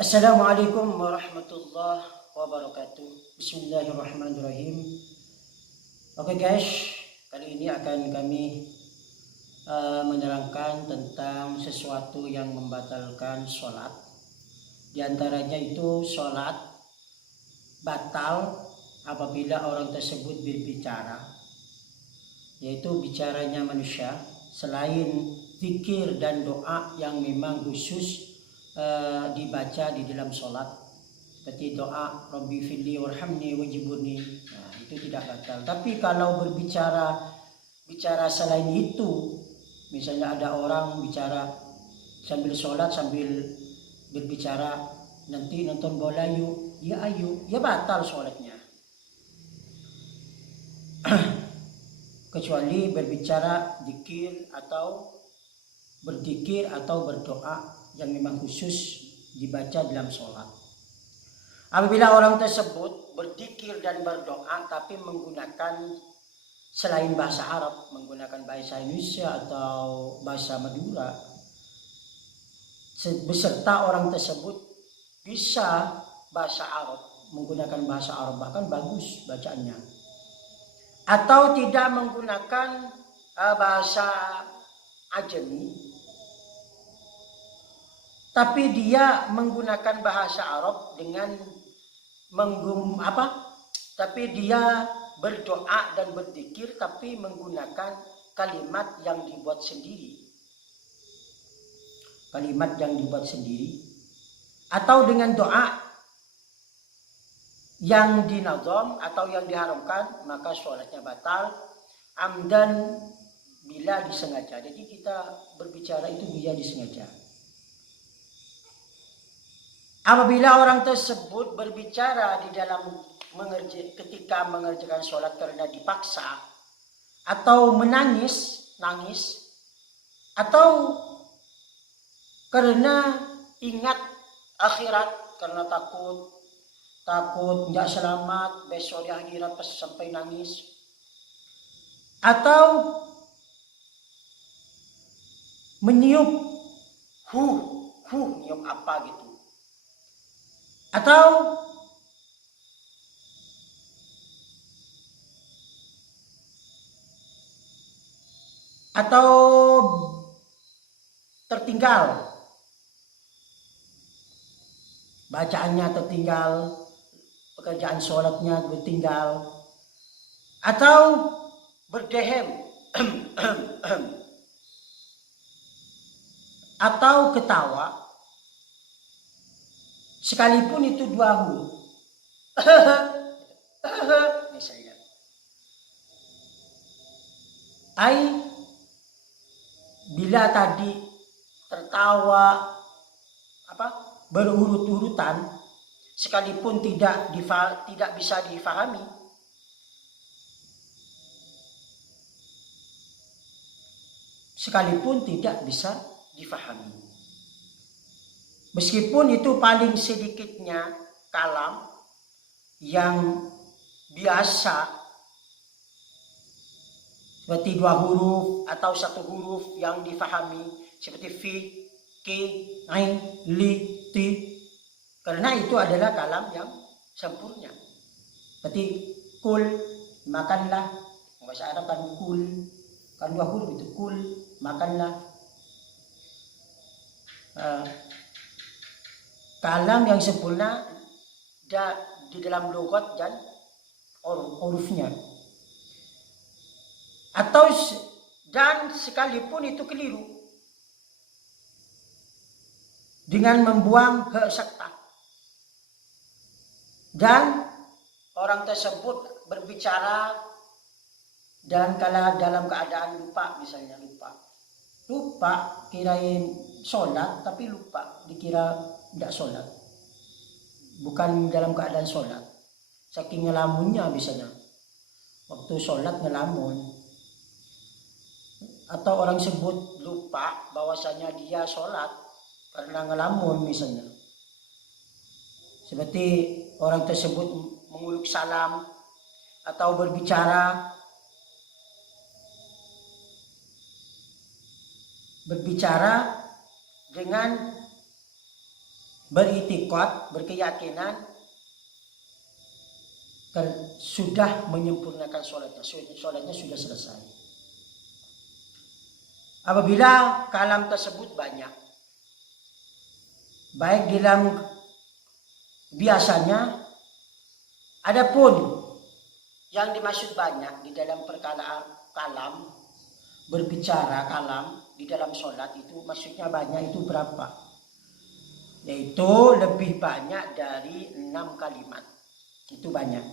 Assalamualaikum warahmatullahi wabarakatuh. Bismillahirrahmanirrahim. Oke guys, kali ini akan kami menerangkan tentang sesuatu yang membatalkan sholat. Di antaranya itu sholat batal apabila orang tersebut berbicara, yaitu bicaranya manusia selain zikir dan doa yang memang khusus dibaca di dalam sholat, seperti doa Rabbi firli warhamni wajibuni. Nah, itu tidak batal. Tapi kalau bicara selain itu, misalnya ada orang bicara sambil sholat sambil berbicara, nanti nonton bola yuk, ya ayo, ya batal sholatnya. Kecuali berbicara zikir atau berzikir atau berdoa yang memang khusus dibaca dalam sholat. Apabila orang tersebut berzikir dan berdoa tapi menggunakan selain bahasa Arab, menggunakan bahasa Indonesia atau bahasa Madura, beserta orang tersebut bisa bahasa Arab, menggunakan bahasa Arab, bahkan bagus bacaannya, atau tidak menggunakan bahasa Ajami, tapi dia menggunakan bahasa Arab dengan tapi dia berdoa dan berzikir tapi menggunakan kalimat yang dibuat sendiri. Kalimat yang dibuat sendiri atau dengan doa yang dinazam atau yang diharamkan, maka sholatnya batal amdan bila disengaja. Jadi kita berbicara itu bila disengaja. Apabila orang tersebut berbicara di dalam ketika mengerjakan sholat karena dipaksa, atau nangis, atau karena ingat akhirat, karena takut nggak selamat besok di akhirat pas sampai nangis, atau meniup niup apa gitu, atau tertinggal, bacaannya tertinggal, pekerjaan sholatnya tertinggal, atau berdehem atau ketawa, sekalipun itu dua huruf misalnya, bila tadi tertawa berurut-urutan, sekalipun tidak bisa difahami, meskipun itu paling sedikitnya kalam yang biasa seperti dua huruf atau satu huruf yang difahami, seperti fi, ki, ain, li, ti, karena itu adalah kalam yang sempurna. Seperti kul, makanlah, bahasa Arab kan kul, kan dua huruf itu, kul, makanlah. Kalam yang sempurna di dalam logat dan hurufnya. Dan sekalipun itu keliru dengan membuang he sakta, dan orang tersebut berbicara dan kalau dalam keadaan lupa, misalnya lupa kirain sholat tapi lupa, dikira tidak sholat, bukan dalam keadaan sholat, saking ngelamunnya, misalnya waktu sholat ngelamun, atau orang sebut lupa bahwasanya dia sholat karena ngelamun, misalnya seperti orang tersebut menguluk salam atau berbicara dengan beritikad, berkeyakinan sudah menyempurnakan sholatnya sudah selesai. Apabila kalam tersebut banyak, baik dalam biasanya, adapun yang dimaksud banyak di dalam perkalaan kalam, berbicara kalam di dalam sholat itu maksudnya banyak itu berapa? Yaitu lebih banyak dari 6 kalimat. Itu banyak.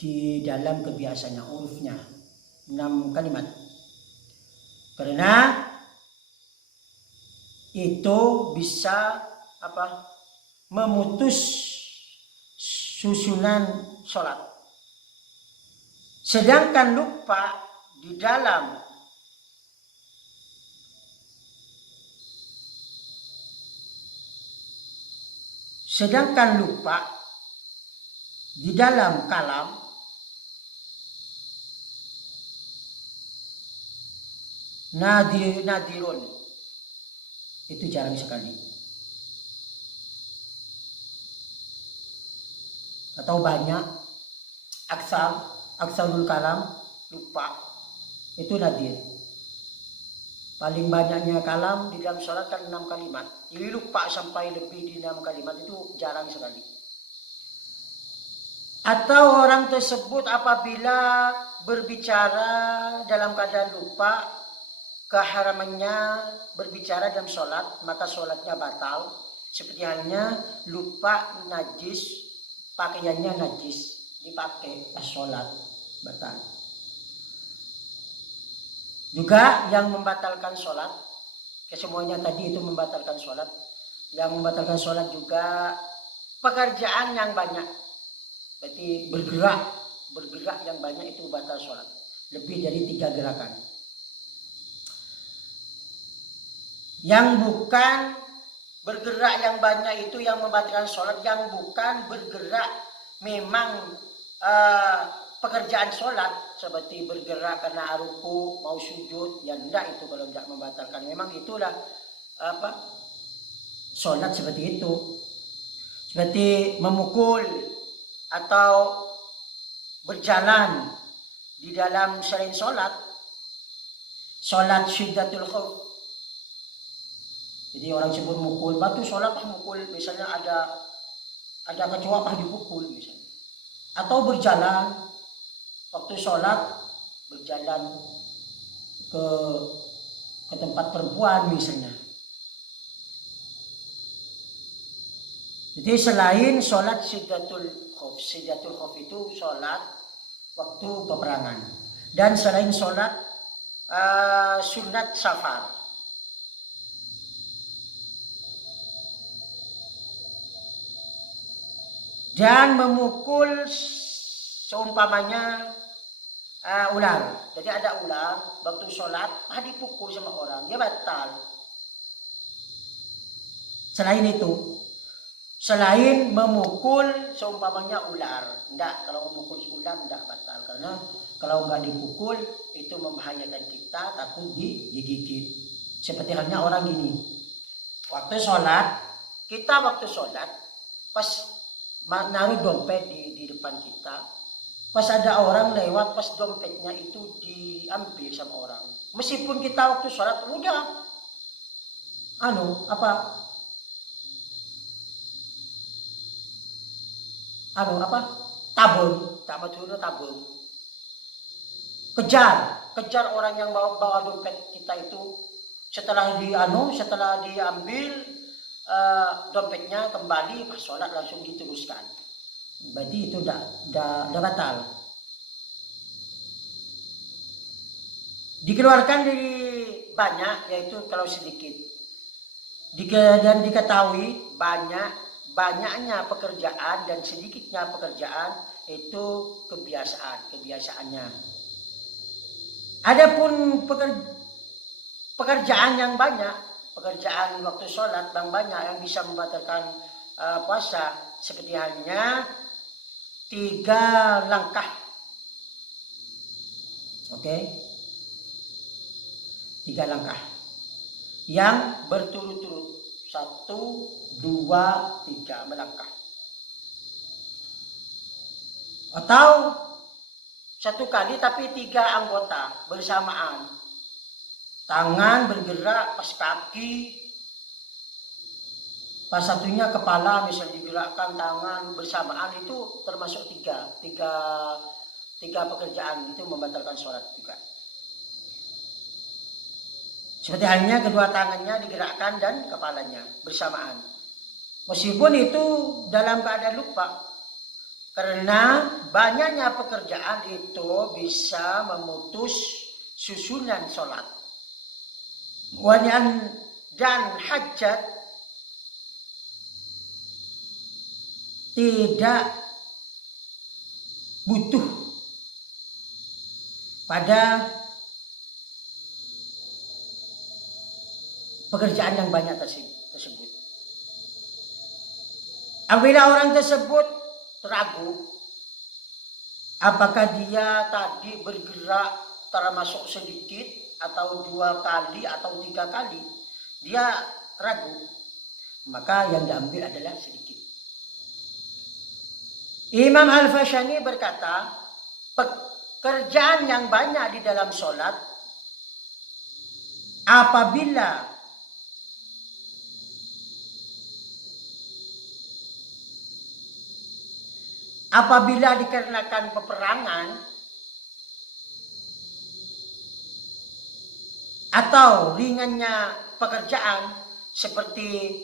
Di dalam kebiasaannya, urufnya 6 kalimat. Karena itu bisa memutus susunan sholat. Sedangkan lupa di dalam kalam nadirun, itu jarang sekali. Atau banyak, aksarul kalam, lupa, itu nadir. Paling banyaknya kalam di dalam sholat kan 6 kalimat. Jadi lupa sampai lebih di 6 kalimat itu jarang sekali. Atau orang tersebut apabila berbicara dalam keadaan lupa keharamannya berbicara dalam sholat, maka sholatnya batal. Seperti halnya lupa najis, pakaiannya najis, dipakai pas sholat, batal. Juga yang membatalkan sholat, kesemuanya tadi itu membatalkan sholat. Yang membatalkan sholat juga pekerjaan yang banyak, berarti bergerak yang banyak itu batal sholat. Lebih dari 3 gerakan. Yang bukan bergerak yang banyak itu yang membatalkan sholat, yang bukan bergerak memang pekerjaan sholat, seperti bergerak karena ruku, mau sujud, ya enggak, itu kalau tidak membatalkan. Memang itulah sholat seperti itu. Seperti memukul atau berjalan di dalam selain sholat syiddatul khauf. Jadi orang sebut mukul, batu sholat mukul, misalnya ada kecoa dipukul misalnya. Atau berjalan waktu sholat, berjalan ke tempat perempuan misalnya. Jadi selain sholat syiddatul khauf itu sholat waktu peperangan. Dan selain sholat sunat safar. Dan memukul seumpamanya ular. Jadi ada ular waktu sholat dipukul sama orang, dia batal. Selain itu, selain memukul seumpamanya ular, enggak, kalau memukul ular enggak batal, karena kalau enggak dipukul itu membahayakan kita, takut digigit. Seperti halnya orang gini, waktu sholat pas naruh dompet di depan kita, pas ada orang lewat, pas dompetnya itu diambil sama orang, meskipun kita waktu sholat udah tabung, kejar orang yang bawa dompet kita itu. Setelah diambil dompetnya kembali, pas sholat langsung diteruskan, berarti itu udah batal. Dikeluarkan dari banyak, yaitu kalau sedikit. Dan diketahui banyaknya pekerjaan dan sedikitnya pekerjaan itu kebiasaannya. Adapun pekerjaan yang banyak, pekerjaan waktu sholat yang banyak yang bisa membatalkan puasa, seperti halnya 3 langkah. Oke? 3 langkah yang berturut-turut 1, 2, 3 melangkah. Atau 1 kali tapi 3 anggota bersamaan. Tangan bergerak pas kaki, pas satunya kepala misalnya digerakkan tangan bersamaan, itu termasuk tiga pekerjaan itu membatalkan sholat juga. Seperti halnya kedua tangannya digerakkan dan kepalanya bersamaan. Meskipun itu dalam keadaan lupa. Karena banyaknya pekerjaan itu bisa memutus susunan sholat. Dan hajat tidak butuh pada pekerjaan yang banyak tersebut. Apabila orang tersebut ragu apakah dia tadi bergerak termasuk sedikit atau 2 kali atau 3 kali, dia ragu, maka yang diambil adalah sedikit. Imam Al-Fashani berkata, pekerjaan yang banyak di dalam sholat apabila dikarenakan peperangan atau ringannya pekerjaan seperti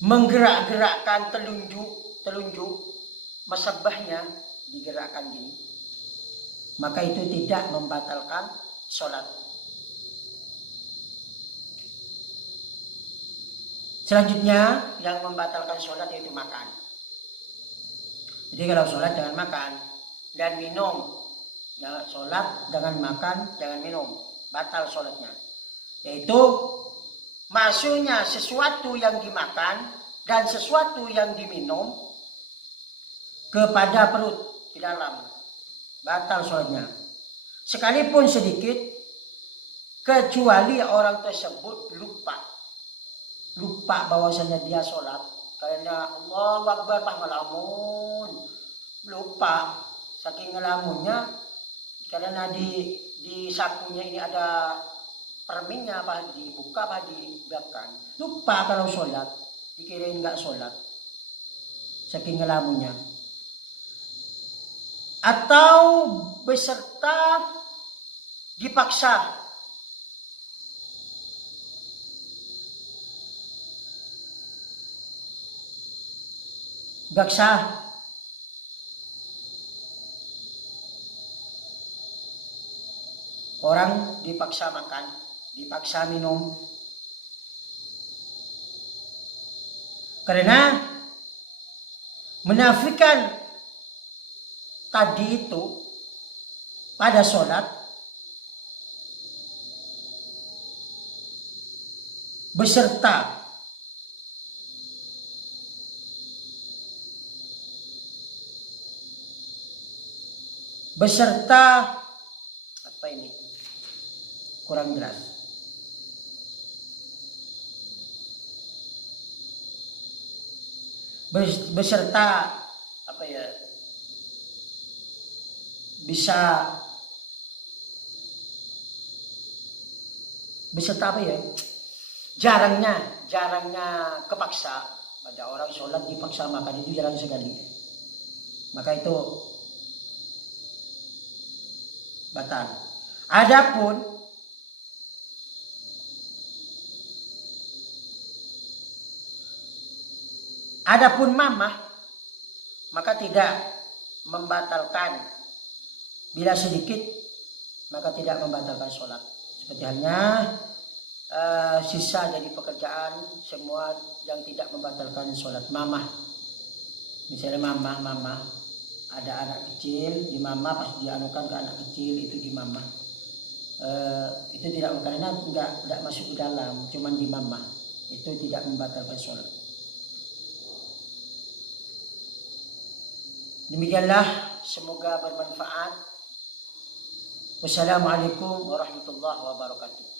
menggerak-gerakkan telunjuk masabahnya digerakkan gini, maka itu tidak membatalkan sholat. Selanjutnya yang membatalkan sholat yaitu makan. Jadi kalau sholat jangan makan dan minum. Jangan sholat, jangan makan, jangan minum. Batal sholatnya. Yaitu masuknya sesuatu yang dimakan dan sesuatu yang diminum kepada perut di dalam. Batal sholatnya. Sekalipun sedikit, kecuali orang tersebut lupa bahwasanya dia sholat. Karena Allahu Akbar ngelamun, lupa, saking ngelamunnya, karena di sakunya ini ada permennya, apa dibuka apa dibiarkan, lupa kalau sholat, dikirain nggak sholat, saking ngelamunnya. Atau beserta dipaksa. Gak sah. Orang dipaksa makan, dipaksa minum. Karena menafikan tadi itu pada sholat beserta apa ini kurang jelas, beserta apa ya, bisa beserta apa ya, jarangnya kepaksa. Pada orang sholat dipaksa makan itu jarang sekali, maka itu batal. Adapun mamah maka tidak membatalkan. Bila sedikit maka tidak membatalkan sholat. Seperti halnya sisa dari pekerjaan semua yang tidak membatalkan sholat. Mamah, misalnya mamah ada anak kecil di mama, pas dianukan ke anak kecil itu di mama, itu tidak, karena enggak masuk ke dalam, cuman di mama, itu tidak membatalkan sholat. Demikianlah, semoga bermanfaat. Wassalamualaikum warahmatullahi wabarakatuh.